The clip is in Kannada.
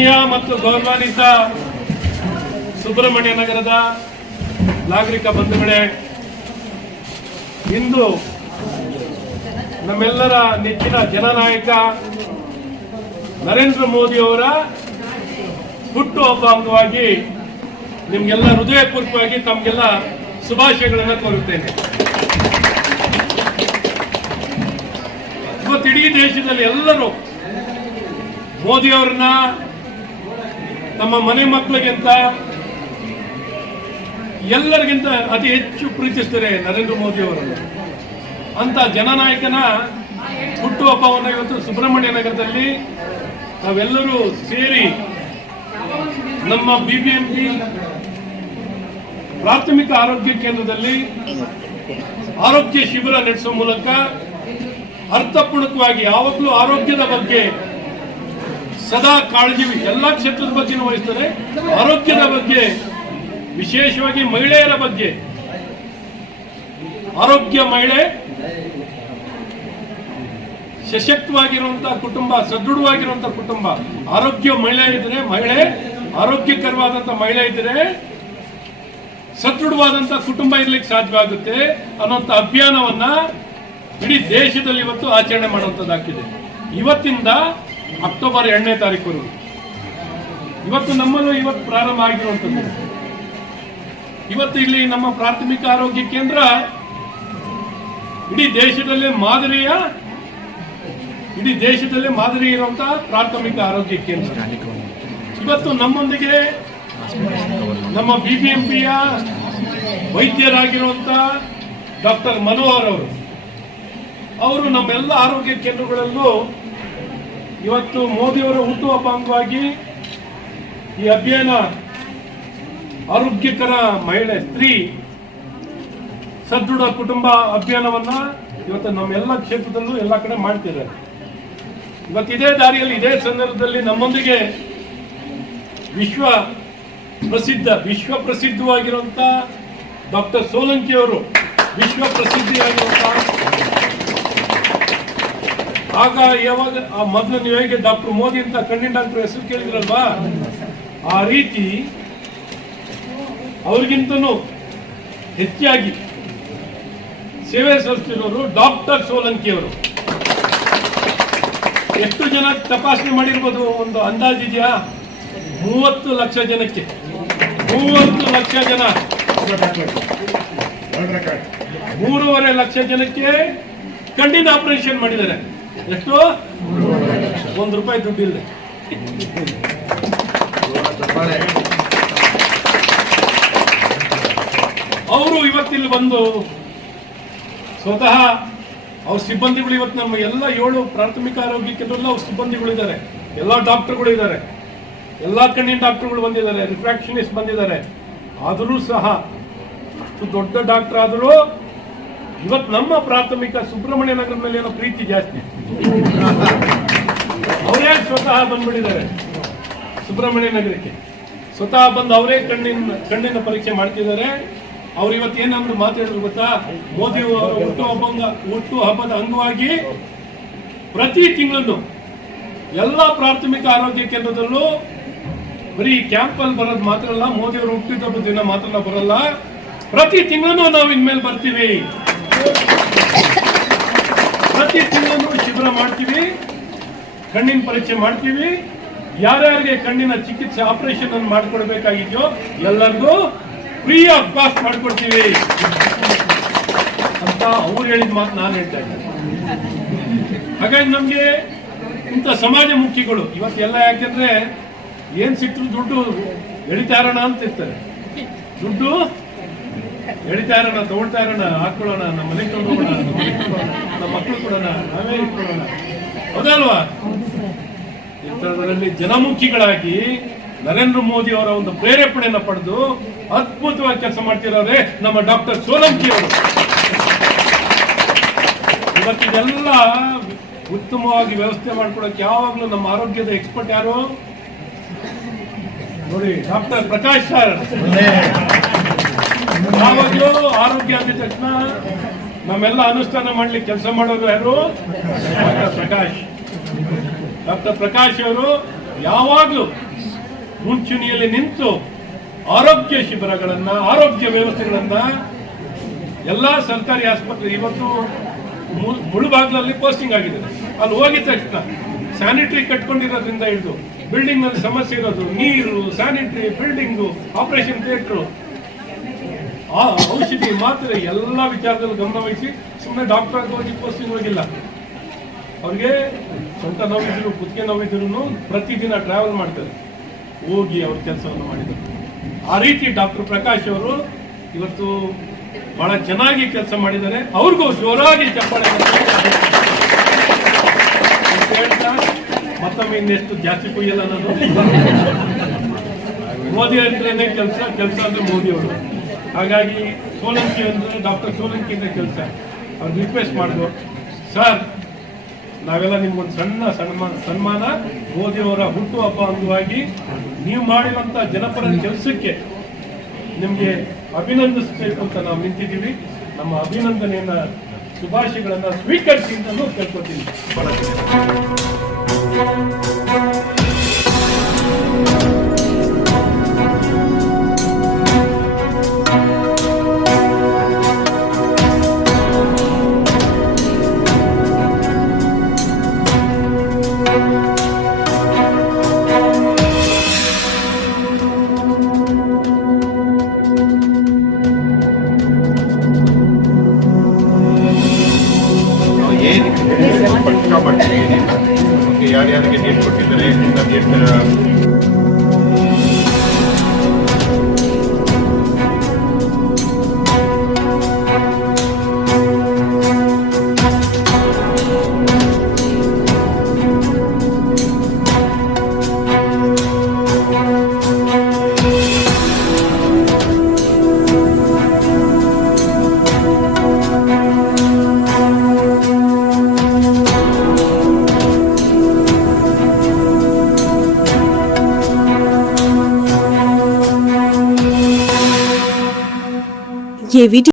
ಆತ್ಮೀಯ ಮತ್ತು ಗೌರವಾನ್ವಿತ ಸುಬ್ರಹ್ಮಣ್ಯ ನಗರದ ನಾಗರಿಕ ಬಂಧುಗಳೇ, ಇಂದು ನಮ್ಮೆಲ್ಲರ ನೆಚ್ಚಿನ ಜನನಾಯಕ ನರೇಂದ್ರ ಮೋದಿ ಅವರ ಹುಟ್ಟುಹಬ್ಬ ಅಂಗವಾಗಿ ನಿಮ್ಗೆಲ್ಲ ಹೃದಯಪೂರ್ವಕವಾಗಿ ತಮಗೆಲ್ಲ ಶುಭಾಶಯಗಳನ್ನು ಕೋರುತ್ತೇನೆ. ಇವತ್ತು ಇಡೀ ದೇಶದಲ್ಲಿ ಎಲ್ಲರೂ ಮೋದಿ ಅವರನ್ನ ತಮ್ಮ ಮನೆ ಮಕ್ಕಳಿಗಿಂತ ಎಲ್ಲರಿಗಿಂತ ಅತಿ ಹೆಚ್ಚು ಪ್ರೀತಿಸ್ತಾರೆ ನರೇಂದ್ರ ಮೋದಿ ಅವರನ್ನು. ಅಂತ ಜನನಾಯಕನ ಹುಟ್ಟುಹಬ್ಬವನ್ನು ಇವತ್ತು ಸುಬ್ರಹ್ಮಣ್ಯ ನಗರದಲ್ಲಿ ನಾವೆಲ್ಲರೂ ಸೇರಿ ನಮ್ಮ ಬಿಬಿಎಂಪಿ ಪ್ರಾಥಮಿಕ ಆರೋಗ್ಯ ಕೇಂದ್ರದಲ್ಲಿ ಆರೋಗ್ಯ ಶಿಬಿರ ನಡೆಸುವ ಮೂಲಕ ಅರ್ಥಪೂರ್ಣಕವಾಗಿ ಯಾವಾಗಲೂ ಆರೋಗ್ಯದ ಬಗ್ಗೆ ಸದಾ ಕಾಳಜಿ, ಎಲ್ಲ ಕ್ಷೇತ್ರದ ಬಗ್ಗೆ ವಹಿಸ್ತಾರೆ. ಆರೋಗ್ಯದ ಬಗ್ಗೆ, ವಿಶೇಷವಾಗಿ ಮಹಿಳೆಯರ ಬಗ್ಗೆ, ಆರೋಗ್ಯ ಮಹಿಳೆ ಸಶಕ್ತವಾಗಿರುವಂತಹ ಕುಟುಂಬ, ಸದೃಢವಾಗಿರುವಂತಹ ಕುಟುಂಬ, ಆರೋಗ್ಯ ಮಹಿಳೆ ಆರೋಗ್ಯಕರವಾದಂತಹ ಮಹಿಳೆ ಇದ್ರೆ ಸದೃಢವಾದಂತಹ ಕುಟುಂಬ ಇರ್ಲಿಕ್ಕೆ ಸಾಧ್ಯವಾಗುತ್ತೆ ಅನ್ನೋಂಥ ಅಭಿಯಾನವನ್ನ ಇಡೀ ದೇಶದಲ್ಲಿ ಇವತ್ತು ಆಚರಣೆ ಮಾಡುವಂತದ್ದಾಗಿದೆ. ಇವತ್ತಿಂದ ಅಕ್ಟೋಬರ್ 2ನೇ ತಾರೀಕು ಇವತ್ತು ನಮ್ಮಲ್ಲೂ ಇವತ್ತು ಪ್ರಾರಂಭ ಆಗಿರುವಂಥದ್ದು. ಇವತ್ತು ಇಲ್ಲಿ ನಮ್ಮ ಪ್ರಾಥಮಿಕ ಆರೋಗ್ಯ ಕೇಂದ್ರ ಇಡೀ ದೇಶದಲ್ಲೇ ಮಾದರಿ ಇರುವಂತಹ ಪ್ರಾಥಮಿಕ ಆರೋಗ್ಯ ಕೇಂದ್ರ. ಇವತ್ತು ನಮ್ಮೊಂದಿಗೆ ನಮ್ಮ ಬಿಬಿಎಂಪಿಯ ವೈದ್ಯರಾಗಿರುವಂತಹ ಡಾಕ್ಟರ್ ಮನೋಹರ್ ಅವರು ನಮ್ಮೆಲ್ಲ ಆರೋಗ್ಯ ಕೇಂದ್ರಗಳಲ್ಲೂ ಇವತ್ತು ಮೋದಿಯವರ ಹುಟ್ಟುಹಬ್ಬ ಅಂಗವಾಗಿ ಈ ಅಭಿಯಾನ ಆರೋಗ್ಯಕರ ಮಹಿಳೆ, ಸ್ತ್ರೀ, ಸದೃಢ ಕುಟುಂಬ ಅಭಿಯಾನವನ್ನ ಇವತ್ತು ನಮ್ಮೆಲ್ಲ ಕ್ಷೇತ್ರದಲ್ಲೂ ಎಲ್ಲ ಕಡೆ ಮಾಡ್ತಿದ್ದಾರೆ. ಇವತ್ತು ಇದೇ ದಾರಿಯಲ್ಲಿ, ಇದೇ ಸಂದರ್ಭದಲ್ಲಿ ನಮ್ಮೊಂದಿಗೆ ವಿಶ್ವ ಪ್ರಸಿದ್ಧವಾಗಿರುವಂತ ಡಾಕ್ಟರ್ ಸೋಲಂಕಿ ಅವರು, ವಿಶ್ವ ಪ್ರಸಿದ್ಧಿಯಾಗಿರುವಂತಹ, ಆಗ ಯಾವಾಗ ಮೊದಲು ನೀವು ಹೇಗೆ ಡಾಕ್ಟರ್ ಮೋದಿ ಅಂತ ಕಣ್ಣಿನ ಡಾಕ್ಟರ್ ಹೆಸರು ಕೇಳಿದ್ರಲ್ವಾ, ಆ ರೀತಿ ಅವ್ರಿಗಿಂತನೂ ಹೆಚ್ಚಾಗಿ ಸೇವೆ ಸಲ್ಲಿಸ್ತಿರೋರು ಡಾಕ್ಟರ್ ಸೋಲಂಕಿ ಅವರು. ಎಷ್ಟು ಜನ ತಪಾಸಣೆ ಮಾಡಿರ್ಬೋದು ಒಂದು ಅಂದಾಜಿದೆಯಾ? 30 ಲಕ್ಷ ಜನಕ್ಕೆ, 30 ಲಕ್ಷ ಜನ, 3.5 ಲಕ್ಷ ಜನಕ್ಕೆ ಕಣ್ಣಿನ ಆಪರೇಷನ್ ಮಾಡಿದ್ದಾರೆ. ಎಷ್ಟು? 1 ರೂಪಾಯಿ ದುಡ್ಡಿಲ್ಲ. ಅವರು ಇವತ್ತಿಲ್ಲಿ ಬಂದು ಸ್ವತಃ ಅವ್ರ ಸಿಬ್ಬಂದಿಗಳು, ಇವತ್ತು ನಮ್ಮ ಎಲ್ಲ 7 ಪ್ರಾಥಮಿಕ ಆರೋಗ್ಯ ಕೇಂದ್ರದಲ್ಲಿ ಅವ್ರ ಸಿಬ್ಬಂದಿಗಳಿದ್ದಾರೆ, ಎಲ್ಲ ಡಾಕ್ಟರ್ಗಳು ಇದ್ದಾರೆ, ಎಲ್ಲ ಕಣ್ಣಿನ ಡಾಕ್ಟರ್ಗಳು ಬಂದಿದ್ದಾರೆ, ರಿಫ್ರಾಕ್ಷನಿಸ್ಟ್ ಬಂದಿದ್ದಾರೆ. ಆದರೂ ಸಹ ಅಷ್ಟು ದೊಡ್ಡ ಡಾಕ್ಟರ್ ಆದರೂ ಇವತ್ತು ನಮ್ಮ ಪ್ರಾಥಮಿಕ ಸುಬ್ರಹ್ಮಣ್ಯ ನಗರದ ಮೇಲೆ ಏನೋ ಪ್ರೀತಿ ಜಾಸ್ತಿ. ಅವರೇ ಸ್ವತಃ ಬಂದ್ಬಿಟ್ಟಿದ್ದಾರೆ ಸುಬ್ರಹ್ಮಣ್ಯ ನಗರಕ್ಕೆ, ಸ್ವತಃ ಬಂದು ಅವರೇ ಕಣ್ಣಿನ ಪರೀಕ್ಷೆ ಮಾಡ್ತಿದ್ದಾರೆ. ಅವ್ರು ಇವತ್ತು ಏನಂದ್ರು ಮಾತಾಡಿದ್ರು ಗೊತ್ತಾ? ಮೋದಿ ಹುಟ್ಟುಹಬ್ಬದ ಅಂಗವಾಗಿ ಪ್ರತಿ ತಿಂಗಳು ಎಲ್ಲ ಪ್ರಾಥಮಿಕ ಆರೋಗ್ಯ ಕೇಂದ್ರದಲ್ಲೂ ಬರೀ ಕ್ಯಾಂಪಲ್ಲಿ ಬರೋದು ಮಾತ್ರ ಅಲ್ಲ, ಮೋದಿ ಅವರು ಹುಟ್ಟಿದ ದಿನ ಮಾತ್ರ ಬರಲ್ಲ, ಪ್ರತಿ ತಿಂಗಳು ನಾವು ಇನ್ಮೇಲೆ ಬರ್ತೀವಿ, ಪ್ರತಿ ತಿಂಗಳು ಶಿಬಿರ ಮಾಡ್ತೀವಿ, ಕಣ್ಣಿನ ಪರೀಕ್ಷೆ ಮಾಡ್ತೀವಿ, ಯಾರ್ಯಾರಿಗೆ ಕಣ್ಣಿನ ಚಿಕಿತ್ಸೆ ಆಪರೇಷನ್ ಅನ್ನು ಮಾಡ್ಕೊಡ್ಬೇಕಾಗಿದೆಯೋ ಎಲ್ಲರಿಗೂ ಫ್ರೀ ಆಫ್ ಕಾಸ್ಟ್ ಮಾಡ್ಕೊಡ್ತೀವಿ ಅಂತ ಅವ್ರು ಹೇಳಿದ ಮಾತು ನಾನು ಹೇಳ್ತಾ ಇದ್ದೀನಿ. ಹಾಗಾಗಿ ನಮ್ಗೆ ಇಂಥ ಸಮಾಜಮುಖಿಗಳು ಇವತ್ತೆಲ್ಲ, ಯಾಕೆಂದ್ರೆ ಏನ್ ಸಿಕ್ಕರು ದುಡ್ಡು ಎಳಿತಾ ಇರೋಣ ಅಂತ ಇರ್ತಾರೆ, ದುಡ್ಡು ಎಳಿತಾ ಇರೋಣ, ತಗೊಳ್ತಾ ಇರೋಣ, ಹಾಕೊಳ್ಳೋಣ, ನಮ್ಮ ಮನೆಗೆ ತಗೊಂಡೋಗೋಣ, ನಮ್ಮ ಮಕ್ಕಳು ಕೊಡೋಣ, ನಾವೇ ಇಟ್ಕೊಳ್ಳೋಣ, ಹೌದಲ್ವಾ? ಇಂಥದ್ರಲ್ಲಿ ಜನಮುಖಿಗಳಾಗಿ ನರೇಂದ್ರ ಮೋದಿ ಅವರ ಒಂದು ಪ್ರೇರೇಪಣೆಯನ್ನು ಪಡೆದು ಅದ್ಭುತವಾಗಿ ಕೆಲಸ ಮಾಡ್ತಿರೋರೆ ನಮ್ಮ ಡಾಕ್ಟರ್ ಸೋಲಂಕಿ ಅವರು. ಇವತ್ತಿದೆಲ್ಲ ಉತ್ತಮವಾಗಿ ವ್ಯವಸ್ಥೆ ಮಾಡ್ಕೊಳಕ್ಕೆ ಯಾವಾಗಲೂ ನಮ್ಮ ಆರೋಗ್ಯದ ಎಕ್ಸ್ಪರ್ಟ್ ಯಾರು ನೋಡಿ, ಡಾಕ್ಟರ್ ಪ್ರಕಾಶ್ ಸರ್. ಯಾವಾಗಲೂ ಆರೋಗ್ಯ ಆಗಿದ ತಕ್ಷಣ ನಮ್ಮೆಲ್ಲ ಅನುಷ್ಠಾನ ಮಾಡ್ಲಿಕ್ಕೆ ಕೆಲಸ ಮಾಡೋರು ಯಾರು? ಡಾಕ್ಟರ್ ಪ್ರಕಾಶ್ ಅವರು ಯಾವಾಗಲೂ ಮುಂಚೂಣಿಯಲ್ಲಿ ನಿಂತು ಆರೋಗ್ಯ ಶಿಬಿರಗಳನ್ನ, ಆರೋಗ್ಯ ವ್ಯವಸ್ಥೆಗಳನ್ನ ಎಲ್ಲಾ ಸರ್ಕಾರಿ ಆಸ್ಪತ್ರೆ, ಇವತ್ತು ಮುಳುಬಾಗ್ಲಲ್ಲಿ ಪೋಸ್ಟಿಂಗ್ ಆಗಿದೆ, ಅಲ್ಲಿ ಹೋಗಿದ ತಕ್ಷಣ ಸ್ಯಾನಿಟರಿ ಕಟ್ಕೊಂಡಿರೋದ್ರಿಂದ ಹಿಡಿದು ಬಿಲ್ಡಿಂಗ್ ನಲ್ಲಿ ಸಮಸ್ಯೆ ಇರೋದು, ನೀರು, ಸ್ಯಾನಿಟರಿ, ಬಿಲ್ಡಿಂಗು, ಆಪರೇಷನ್ ಥಿಯೇಟರ್, ಔಷಧಿ, ಮಾತ್ರೆ ಎಲ್ಲ ವಿಚಾರದಲ್ಲಿ ಗಮನ ವಹಿಸಿ ಸುಮ್ಮನೆ ಡಾಕ್ಟರ್ ಹೋಗಿ ಪೋಸ್ಟಿಂಗ್ ಹೋಗಿಲ್ಲ. ಅವ್ರಿಗೆ ಸ್ವಂತ ನೋವಿದ್ರು, ಕುತ್ತಿಗೆ ನೋವಿದ್ರು ಪ್ರತಿದಿನ ಟ್ರಾವೆಲ್ ಮಾಡ್ತಾರೆ, ಹೋಗಿ ಅವ್ರ ಕೆಲಸವನ್ನು ಮಾಡಿದ್ದಾರೆ. ಆ ರೀತಿ ಡಾಕ್ಟರ್ ಪ್ರಕಾಶ್ ಅವರು ಇವತ್ತು ಬಹಳ ಚೆನ್ನಾಗಿ ಕೆಲಸ ಮಾಡಿದ್ದಾರೆ. ಅವ್ರಿಗೂ ಜೋರಾಗಿ ಚಪ್ಪಾಳೆ ಹೇಳ್ತಾ ಮತ್ತೊಮ್ಮೆ ಇನ್ನೆಷ್ಟು ಜಾಸ್ತಿ ಕುಯ್ಯಲ್ಲ ಅನ್ನೋದು. ಮೋದಿ ಅಂದ್ರೇನೆ ಕೆಲಸ ಅಂದ್ರೆ ಮೋದಿ ಅವರು. ಹಾಗಾಗಿ ಸೋಲಂಕಿ ಅಂದ್ರೆ ಡಾಕ್ಟರ್ ಸೋಲಂಕಿಯಿಂದ ಕೆಲಸ. ಅವ್ರು ರಿಕ್ವೆಸ್ಟ್ ಮಾಡಿದ್ರು, ಸರ್ ನಾವೆಲ್ಲ ನಿಮ್ಗೊಂದು ಸನ್ಮಾನ ಮೋದಿಯವರ ಹುಟ್ಟುಹಬ್ಬ ಅಂಗವಾಗಿ ನೀವು ಮಾಡಿರುವಂತ ಜನಪರ ಕೆಲಸಕ್ಕೆ ನಿಮ್ಗೆ ಅಭಿನಂದಿಸಬೇಕು ಅಂತ ನಾವು ನಿಂತಿದ್ದೀವಿ. ನಮ್ಮ ಅಭಿನಂದನೆಯನ್ನ, ಶುಭಾಶಯಗಳನ್ನ ಸ್ವೀಕರಿಸಿ ಅಂತಲೂ ಕೇಳ್ಕೊತೀನಿ. ಯಾರ್ಯಾರಿಗೆ ಡೇಟ್ ಕೊಟ್ಟಿದ್ದಾರೆ, ये वीडियो